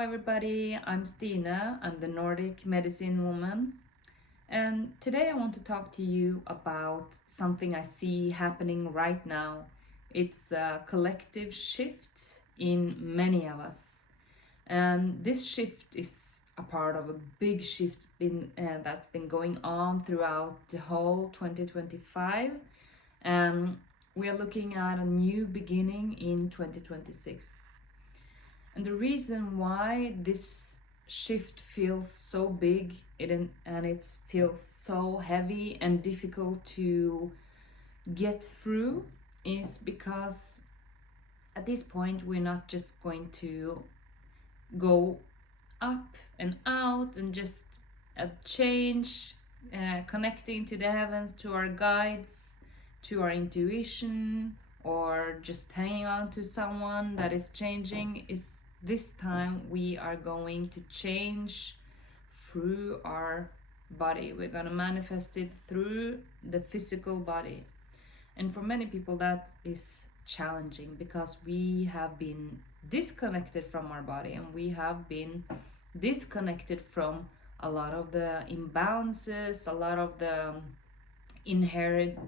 everybody, I'm Stina, I'm the Nordic Medicine Woman, and today I want to talk to you about something I see happening right now. It's a collective shift in many of us, and this shift is a part of a big shift that's been going on throughout the whole 2025. We are looking at a new beginning in 2026. And the reason why this shift feels so big and it feels so heavy and difficult to get through is because at this point we're not just going to go up and out and just change, connecting to the heavens, to our guides, to our intuition, or just hanging on to someone that is changing. Is this time we are going to change through our body. We're going to manifest it through the physical body. And for many people that is challenging because we have been disconnected from our body, and we have been disconnected from a lot of the imbalances, a lot of the inherited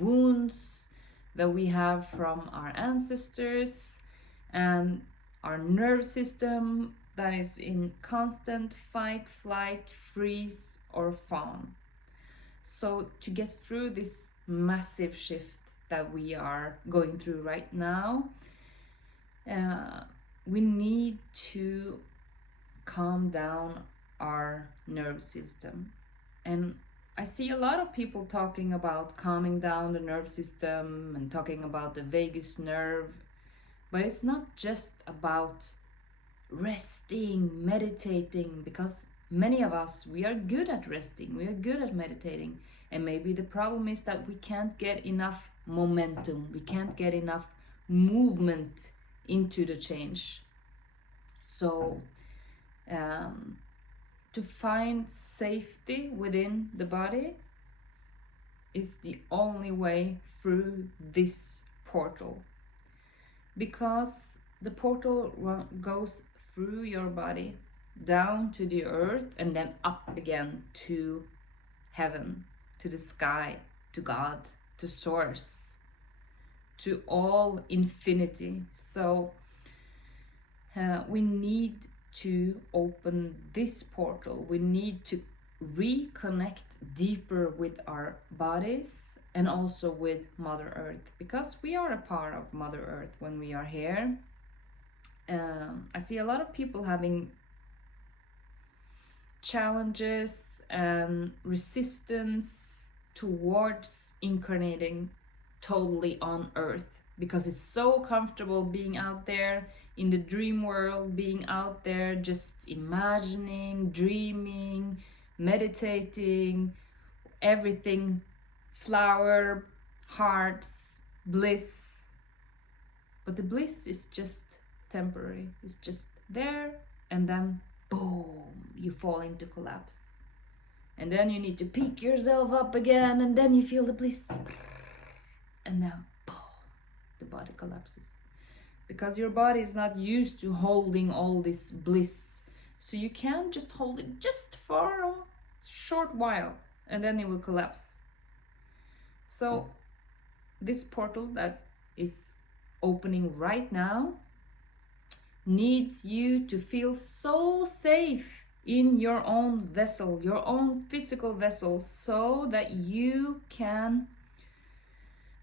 wounds that we have from our ancestors, and our nerve system that is in constant fight, flight, freeze, or fawn. So to get through this massive shift that we are going through right now, we need to calm down our nerve system. And I see a lot of people talking about calming down the nerve system and talking about the vagus nerve, but it's not just about resting, meditating, because many of us, we are good at resting, we are good at meditating, and maybe the problem is that we can't get enough momentum, we can't get enough movement into the change. So to find safety within the body is the only way through this portal, because the portal goes through your body down to the earth and then up again to heaven, to the sky, to God, to source, to all infinity. So we need to open this portal. We need to reconnect deeper with our bodies and also with Mother Earth, because we are a part of Mother Earth when we are here. I see a lot of people having challenges and resistance towards incarnating totally on Earth, because it's so comfortable being out there in the dream world, being out there just imagining, dreaming, meditating, everything, flower, hearts, bliss. But the bliss is just temporary, it's just there, and then boom, you fall into collapse. And then you need to pick yourself up again, and then you feel the bliss. And then boom, the body collapses. Because your body is not used to holding all this bliss. So you can just hold it just for a short while, and then it will collapse. So this portal that is opening right now needs you to feel so safe in your own vessel, your own physical vessel, so that you can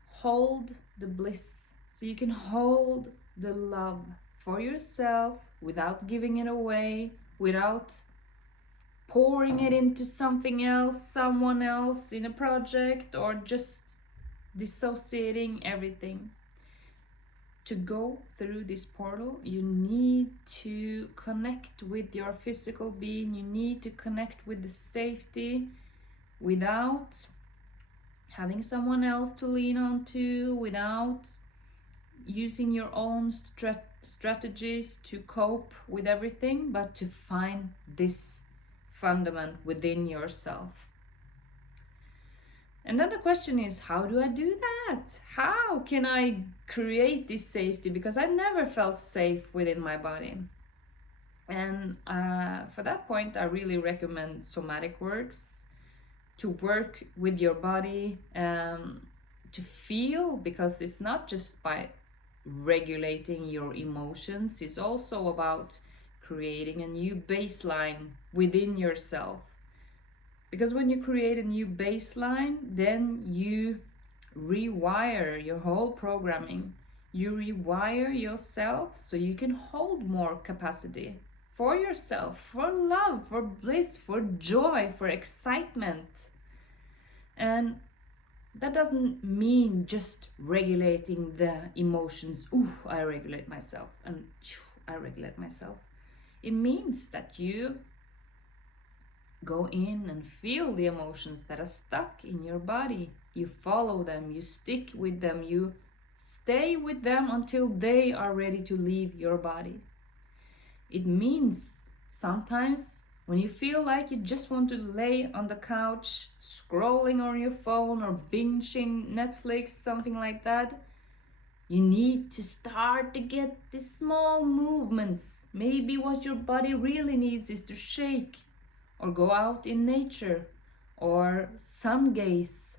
hold the bliss, so you can hold the love for yourself without giving it away, without pouring it into something else, someone else, in a project, or just dissociating everything. To go through this portal, you need to connect with your physical being, you need to connect with the safety without having someone else to lean on to, without using your own strategies to cope with everything, but to find this fundament within yourself. And then the question is, how do I do that? How can I create this safety? Because I never felt safe within my body. And for that point, I really recommend Somatic works, to work with your body, to feel, because it's not just by regulating your emotions, it's also about creating a new baseline within yourself. Because when you create a new baseline, then you rewire your whole programming. You rewire yourself so you can hold more capacity for yourself, for love, for bliss, for joy, for excitement. And that doesn't mean just regulating the emotions. Ooh, I regulate myself, and I regulate myself. It means that you go in and feel the emotions that are stuck in your body. You follow them, you stick with them, you stay with them until they are ready to leave your body. It means sometimes when you feel like you just want to lay on the couch, scrolling on your phone or binging Netflix, something like that, you need to start to get these small movements. Maybe what your body really needs is to shake, or go out in nature, or sun gaze,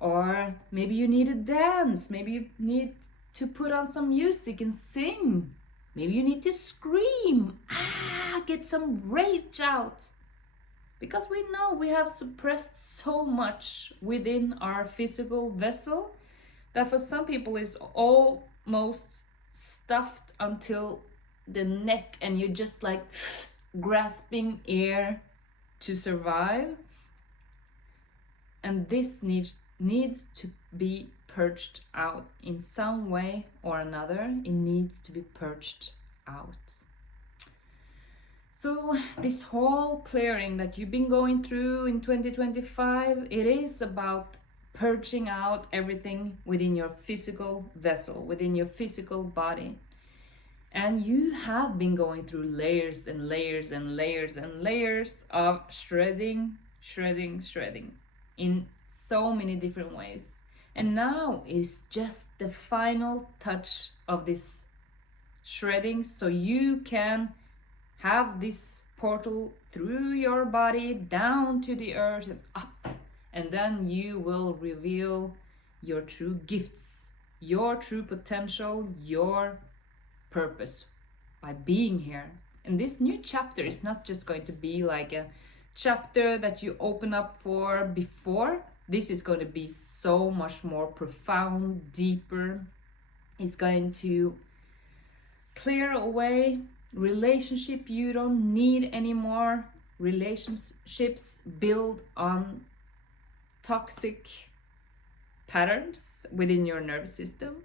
or maybe you need to dance, maybe you need to put on some music and sing. Maybe you need to scream, get some rage out. Because we know we have suppressed so much within our physical vessel that for some people is almost stuffed until the neck, and you're just like grasping air to survive. And this needs to be purged out in some way or another. It needs to be purged out. So this whole clearing that you've been going through in 2025, it is about purging out everything within your physical vessel, within your physical body. And you have been going through layers and layers and layers and layers of shredding in so many different ways. And now is just the final touch of this shredding, so you can have this portal through your body down to the earth and up. And then you will reveal your true gifts, your true potential, your purpose by being here. And this new chapter is not just going to be like a chapter that you open up for before. This is going to be so much more profound, deeper. It's going to clear away relationship you don't need anymore, relationships built on toxic patterns within your nervous system.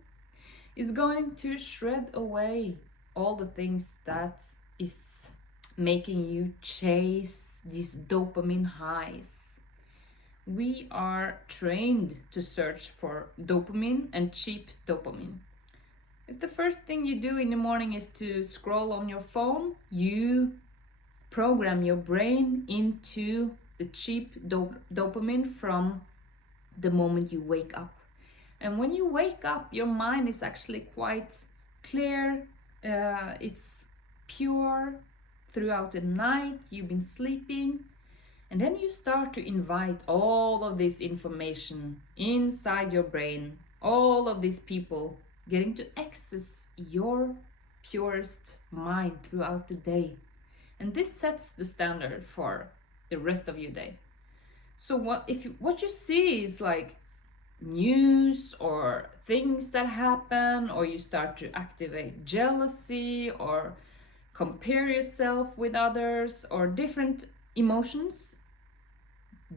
Is going to shred away all the things that is making you chase these dopamine highs. We are trained to search for dopamine and cheap dopamine. If the first thing you do in the morning is to scroll on your phone, you program your brain into the cheap dopamine from the moment you wake up. And when you wake up, your mind is actually quite clear. It's pure throughout the night. You've been sleeping. And then you start to invite all of this information inside your brain. All of these people getting to access your purest mind throughout the day. And this sets the standard for the rest of your day. So what you see is like news or things that happen, or you start to activate jealousy or compare yourself with others, or different emotions.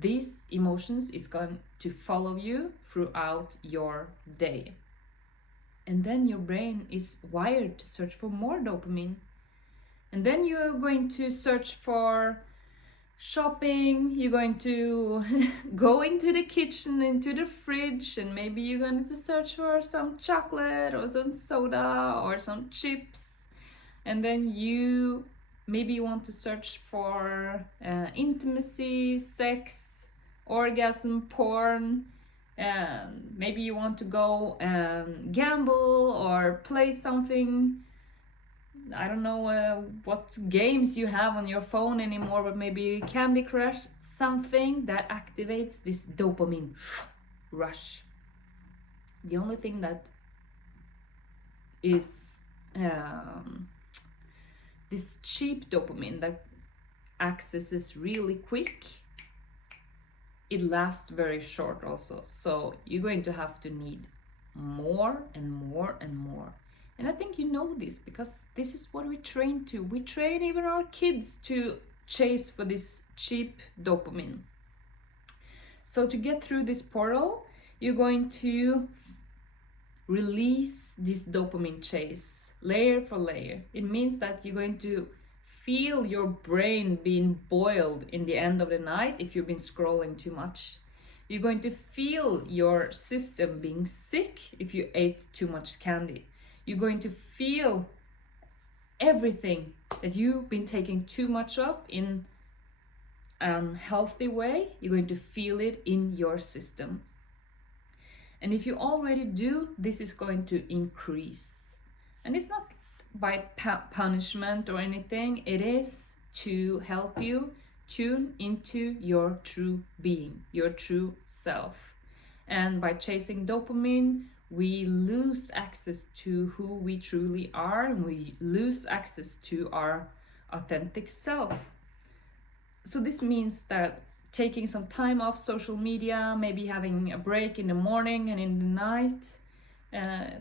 These emotions is going to follow you throughout your day. And then your brain is wired to search for more dopamine. And then you're going to search for shopping, you're going to go into the kitchen, into the fridge, and maybe you're going to search for some chocolate or some soda or some chips. And then you want to search for intimacy, sex, orgasm, porn. And maybe you want to go and gamble or play something. I don't know what games you have on your phone anymore, but maybe Candy Crush, something that activates this dopamine rush. The only thing that is this cheap dopamine that accesses really quick, it lasts very short also. So you're going to have to need more and more and more. And I think you know this because this is what we train to. We train even our kids to chase for this cheap dopamine. So to get through this portal, you're going to release this dopamine chase layer for layer. It means that you're going to feel your brain being boiled in the end of the night if you've been scrolling too much. You're going to feel your system being sick if you ate too much candy. You're going to feel everything that you've been taking too much of in an unhealthy way. You're going to feel it in your system. And if you already do, this is going to increase. And it's not by punishment or anything. It is to help you tune into your true being, your true self. And by chasing dopamine, we lose access to who we truly are, and we lose access to our authentic self. So this means that taking some time off social media, maybe having a break in the morning and in the night.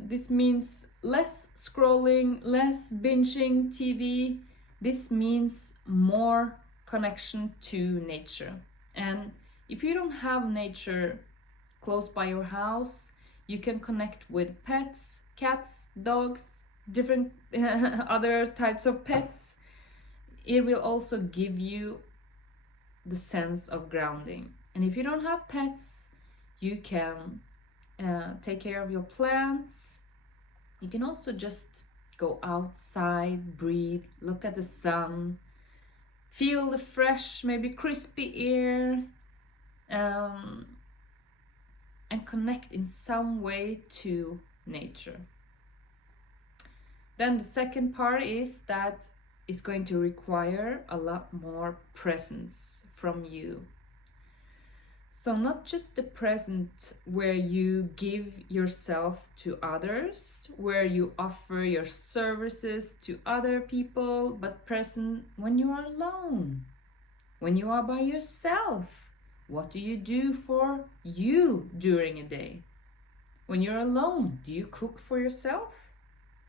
This means less scrolling, less binging TV. This means more connection to nature. And if you don't have nature close by your house, you can connect with pets, cats, dogs, different other types of pets. It will also give you the sense of grounding. And if you don't have pets, you can take care of your plants. You can also just go outside, breathe, look at the sun, feel the fresh, maybe crispy air, and connect in some way to nature. Then the second part is that it's going to require a lot more presence from you. So not just the present where you give yourself to others, where you offer your services to other people, but present when you are alone, when you are by yourself. What do you do for you during a day? When you're alone, do you cook for yourself?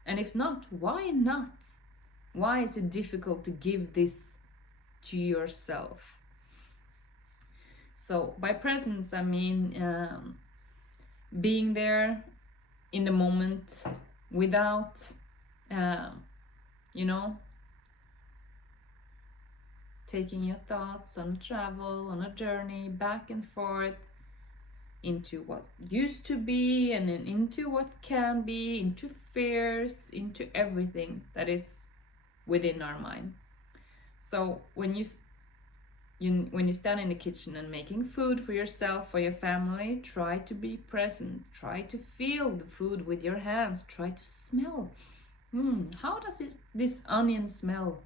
And if not, why not? Why is it difficult to give this to yourself? So by presence, I mean being there in the moment without, taking your thoughts on travel, on a journey back and forth into what used to be and then into what can be, into fears, into everything that is within our mind. So when you stand in the kitchen and making food for yourself, for your family, try to be present. Try to feel the food with your hands. Try to smell. How does this onion smell?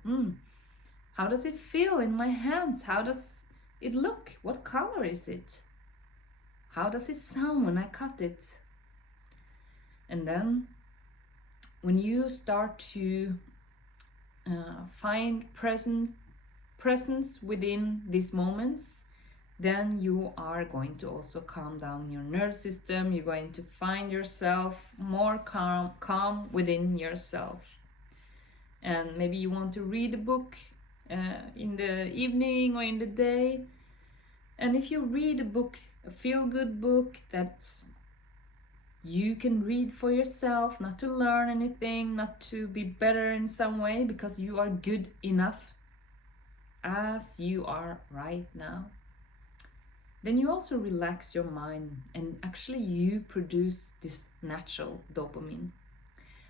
How does it feel in my hands? How does it look? What color is it? How does it sound when I cut it? And then when you start to find presence within these moments, then you are going to also calm down your nervous system. You're going to find yourself more calm within yourself. And maybe you want to read a book in the evening or in the day. And if you read a book, a feel-good book that you can read for yourself, not to learn anything, not to be better in some way, because you are good enough as you are right now, then you also relax your mind and actually you produce this natural dopamine.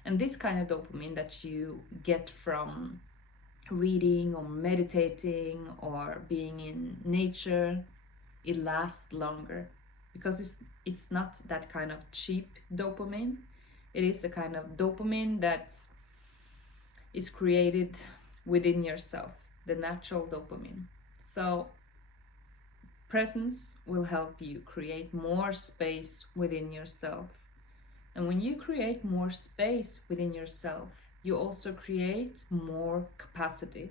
And this kind of dopamine that you get from reading or meditating or being in nature, it lasts longer because it's not that kind of cheap dopamine. It is a kind of dopamine that is created within yourself, the natural dopamine. So presence will help you create more space within yourself. And when you create more space within yourself, you also create more capacity.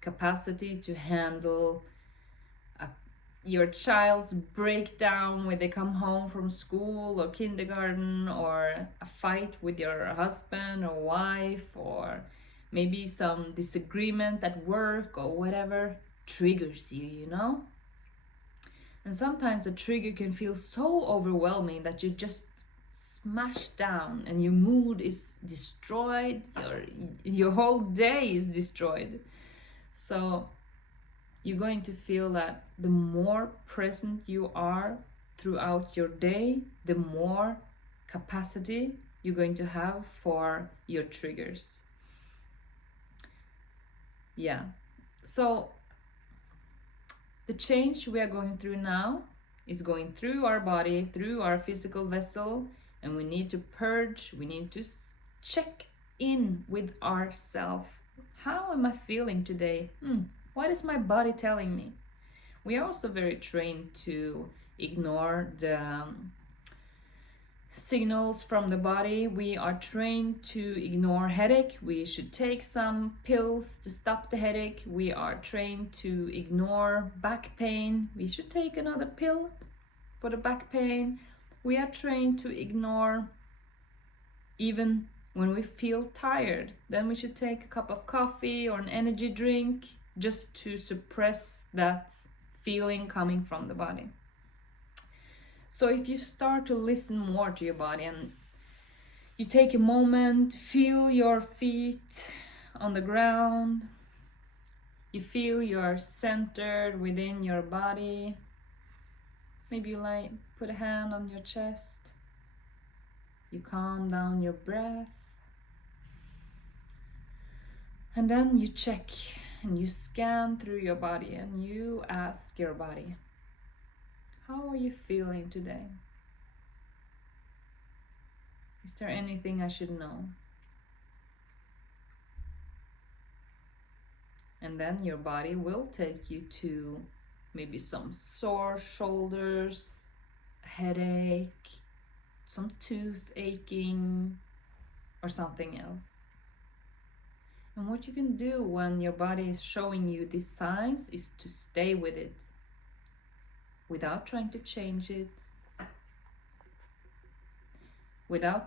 Capacity to handle your child's breakdown when they come home from school or kindergarten, or a fight with your husband or wife, or maybe some disagreement at work or whatever triggers you, you know? And sometimes a trigger can feel so overwhelming that you just smash down and your mood is destroyed, your whole day is destroyed. So you're going to feel that the more present you are throughout your day, the more capacity you're going to have for your triggers. Yeah. So the change we are going through now is going through our body, through our physical vessel, and we need to purge, we need to check in with ourselves. How am I feeling today? What is my body telling me? We are also very trained to ignore the signals from the body. We are trained to ignore headache. We should take some pills to stop the headache. We are trained to ignore back pain. We should take another pill for the back pain. We are trained to ignore even when we feel tired. Then we should take a cup of coffee or an energy drink just to suppress that feeling coming from the body. So if you start to listen more to your body and you take a moment, feel your feet on the ground, you feel you're centered within your body, maybe you put a hand on your chest, you calm down your breath, and then you check and you scan through your body and you ask your body, how are you feeling today? Is there anything I should know? And then your body will take you to maybe some sore shoulders, headache, some tooth aching, or something else. And what you can do when your body is showing you these signs is to stay with it without trying to change it, without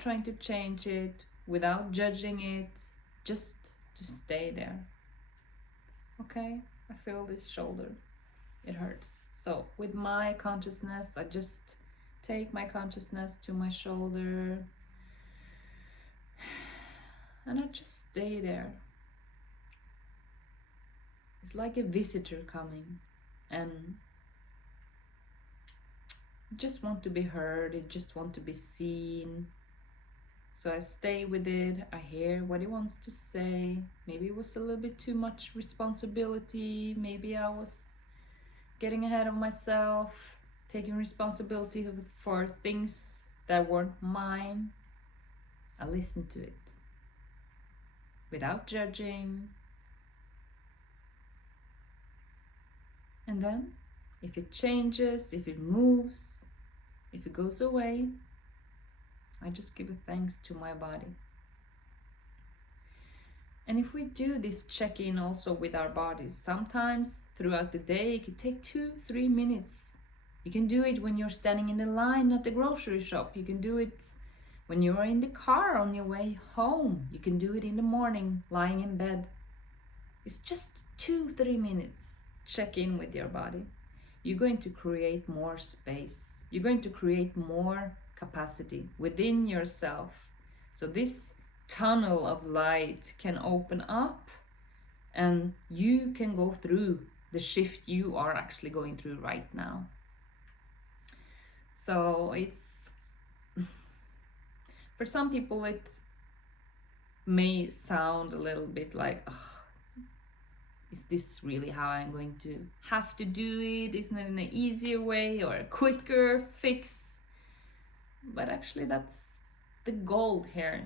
judging it, just to stay there. Okay, I feel this shoulder, it hurts. So with my consciousness, I just take my consciousness to my shoulder and I just stay there. It's like a visitor coming, and I just want to be heard, I just want to be seen. So I stay with it, I hear what he wants to say. Maybe it was a little bit too much responsibility, maybe I was getting ahead of myself, taking responsibility for things that weren't mine. I listen to it without judging. And then, if it changes, if it moves, if it goes away, I just give a thanks to my body. And if we do this check-in also with our bodies, sometimes throughout the day, it can take 2-3 minutes. You can do it when you're standing in the line at the grocery shop. You can do it when you're in the car on your way home. You can do it in the morning, lying in bed. It's just 2-3 minutes. Check in with your body. You're going to create more space. You're going to create more capacity within yourself. So this tunnel of light can open up and you can go through the shift you are actually going through right now. So it's, for some people it may sound a little bit like, is this really how I'm going to have to do it? Isn't it an easier way or a quicker fix? But actually that's the goal here.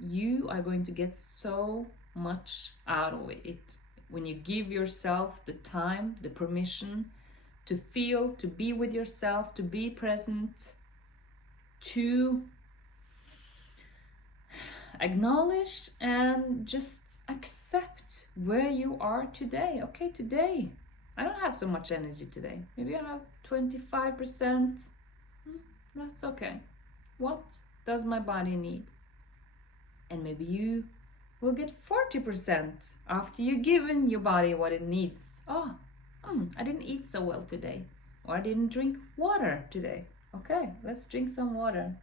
You are going to get so much out of it when you give yourself the time, the permission to feel, to be with yourself, to be present, to acknowledge and just accept where you are today. Okay, today I don't have so much energy today. Maybe I have 25%. That's okay. What does my body need? And maybe you will get 40% after you've given your body what it needs. I didn't eat so well today, or I didn't drink water today. Okay, let's drink some water.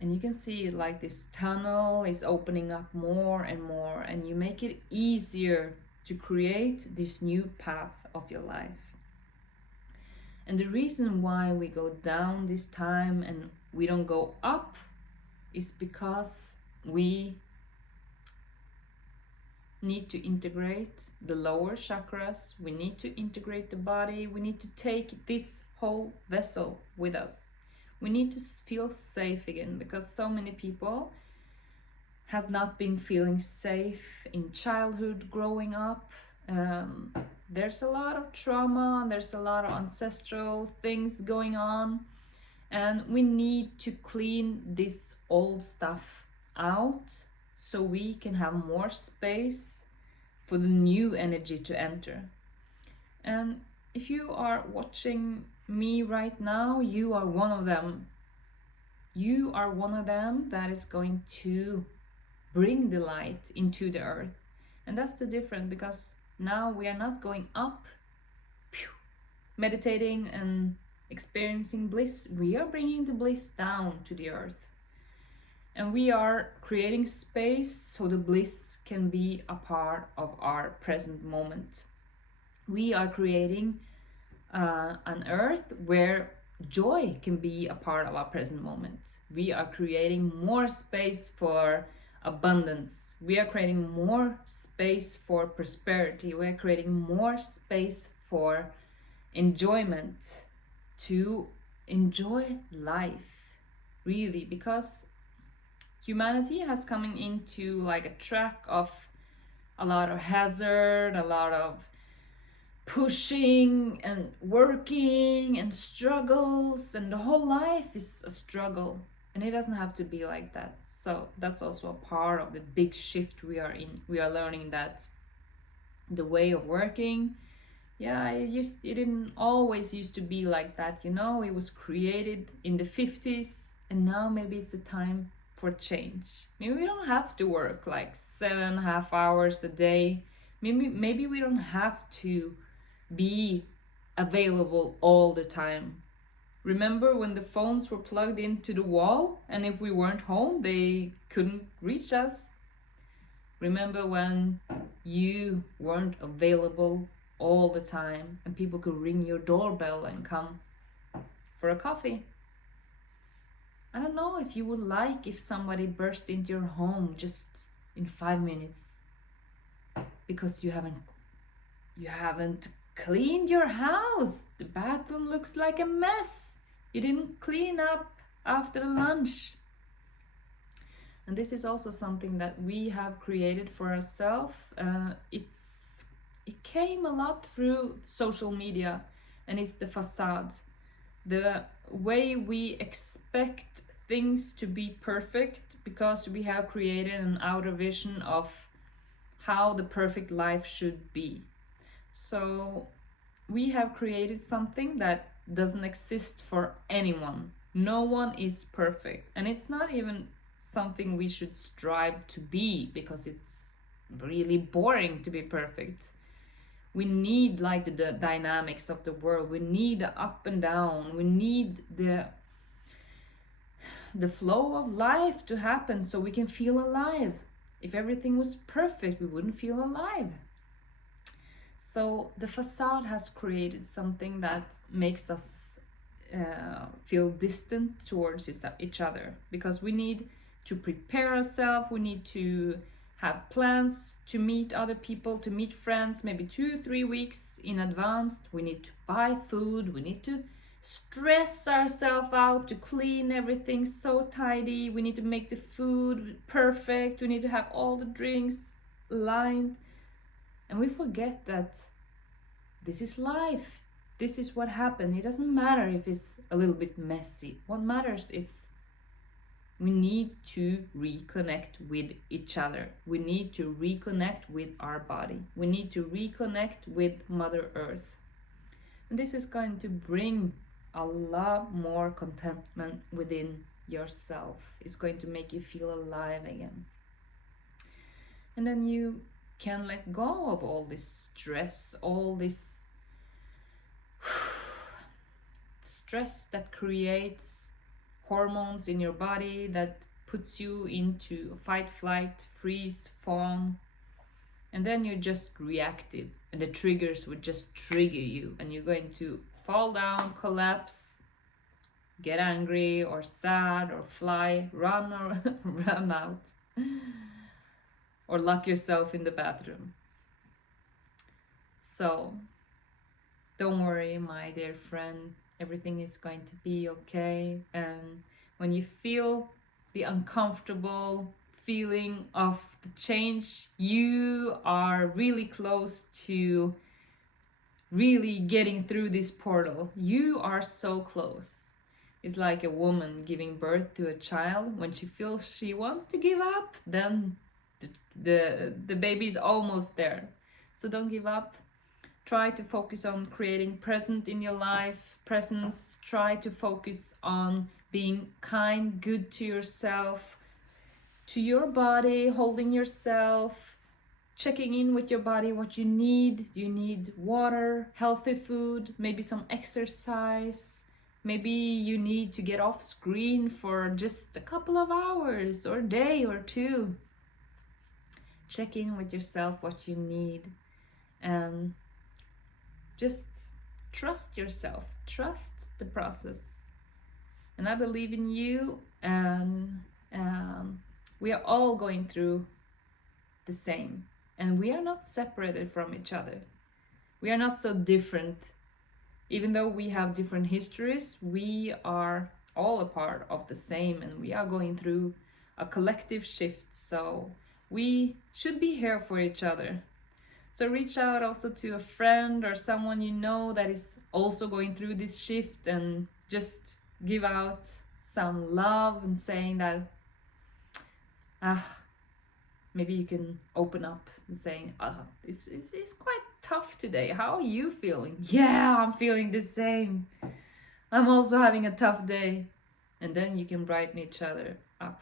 And you can see like this tunnel is opening up more and more, and you make it easier to create this new path of your life. And the reason why we go down this time and we don't go up is because we need to integrate the lower chakras, we need to integrate the body, we need to take this whole vessel with us. We need to feel safe again, because so many people has not been feeling safe in childhood growing up. There's a lot of trauma, there's a lot of ancestral things going on, and we need to clean this old stuff out so we can have more space for the new energy to enter. And if you are watching me right now, you are one of them. You are one of them that is going to bring the light into the earth. And that's the difference, because now we are not going up, meditating and experiencing bliss. We are bringing the bliss down to the earth. And we are creating space so the bliss can be a part of our present moment. We are creating an earth where joy can be a part of our present moment. We are creating more space for abundance. We are creating more space for prosperity. We are creating more space for enjoyment, to enjoy life, really, because humanity has coming into like a track of a lot of hazard, a lot of pushing and working and struggles, and the whole life is a struggle, and it doesn't have to be like that. So that's also a part of the big shift we are in. We are learning that the way of working, it didn't always used to be like that, it was created in the 50s, and now maybe it's the time for change. Maybe we don't have to work like 7.5 hours a day. Maybe we don't have to be available all the time. Remember when the phones were plugged into the wall, and if we weren't home, they couldn't reach us? Remember when you weren't available all the time, and people could ring your doorbell and come for a coffee? I don't know if you would like if somebody burst into your home just in 5 minutes because you haven't cleaned your house. The bathroom looks like a mess. You didn't clean up after lunch. And this is also something that we have created for ourselves. It came a lot through social media, and it's the facade. The way we expect things to be perfect, because we have created an outer vision of how the perfect life should be. So we have created something that doesn't exist for anyone. No one is perfect, and it's not even something we should strive to be, because it's really boring to be perfect. We need like the dynamics of the world. We need the up and down. We need the flow of life to happen so we can feel alive. If everything was perfect, we wouldn't feel alive. So the facade has created something that makes us feel distant towards each other, because we need to prepare ourselves. We need to have plans to meet other people, to meet friends, maybe 2-3 weeks in advance. We need to buy food, we need to stress ourselves out to clean everything so tidy, we need to make the food perfect, we need to have all the drinks lined, and we forget that this is life. This is what happened. It doesn't matter if it's a little bit messy. What matters is we need to reconnect with each other. We need to reconnect with our body. We need to reconnect with Mother Earth. And this is going to bring a lot more contentment within yourself. It's going to make you feel alive again. And then you can let go of all this stress, all this stress that creates hormones in your body, that puts you into fight, flight, freeze, fawn, and then you're just reactive, and the triggers would just trigger you, and you're going to fall down, collapse, get angry or sad or fly, run or run out, or lock yourself in the bathroom. So don't worry, my dear friend, everything is going to be okay. And when you feel the uncomfortable feeling of the change, you are really close to really getting through this portal. You are so close. It's like a woman giving birth to a child. When she feels she wants to give up, then the baby is almost there. So don't give up. Try to focus on creating present in your life, presence. Try to focus on being kind, good to yourself, to your body, holding yourself, checking in with your body, what you need. Do you need water, healthy food, maybe some exercise? Maybe you need to get off screen for just a couple of hours or a day or two. Check in with yourself, what you need, and just trust yourself, trust the process. And I believe in you, and we are all going through the same, and we are not separated from each other. We are not so different. Even though we have different histories, we are all a part of the same, and we are going through a collective shift. So we should be here for each other. So reach out also to a friend or someone you know that is also going through this shift, and just give out some love and saying that maybe you can open up and saying, this is quite tough today. How are you feeling? Yeah, I'm feeling the same. I'm also having a tough day. And then you can brighten each other up.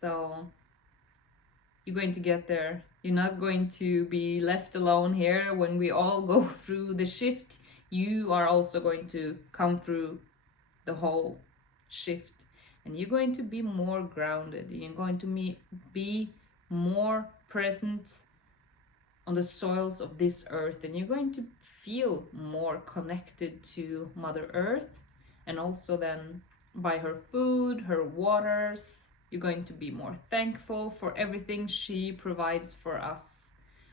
So you're going to get there. You're not going to be left alone here when we all go through the shift. You are also going to come through the whole shift, and you're going to be more grounded. You're going to be more present on the soils of this earth, and you're going to feel more connected to Mother Earth, and also then by her food, her waters. You're going to be more thankful for everything she provides for us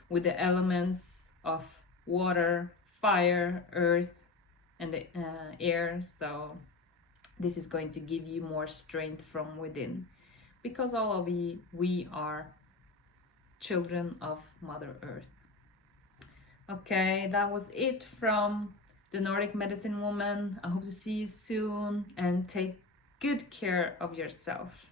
with the elements of water, fire, earth, and the air. So this is going to give you more strength from within, because all of we are children of Mother Earth. Okay, that was it from the Nordic Medicine Woman. I hope to see you soon, and take good care of yourself.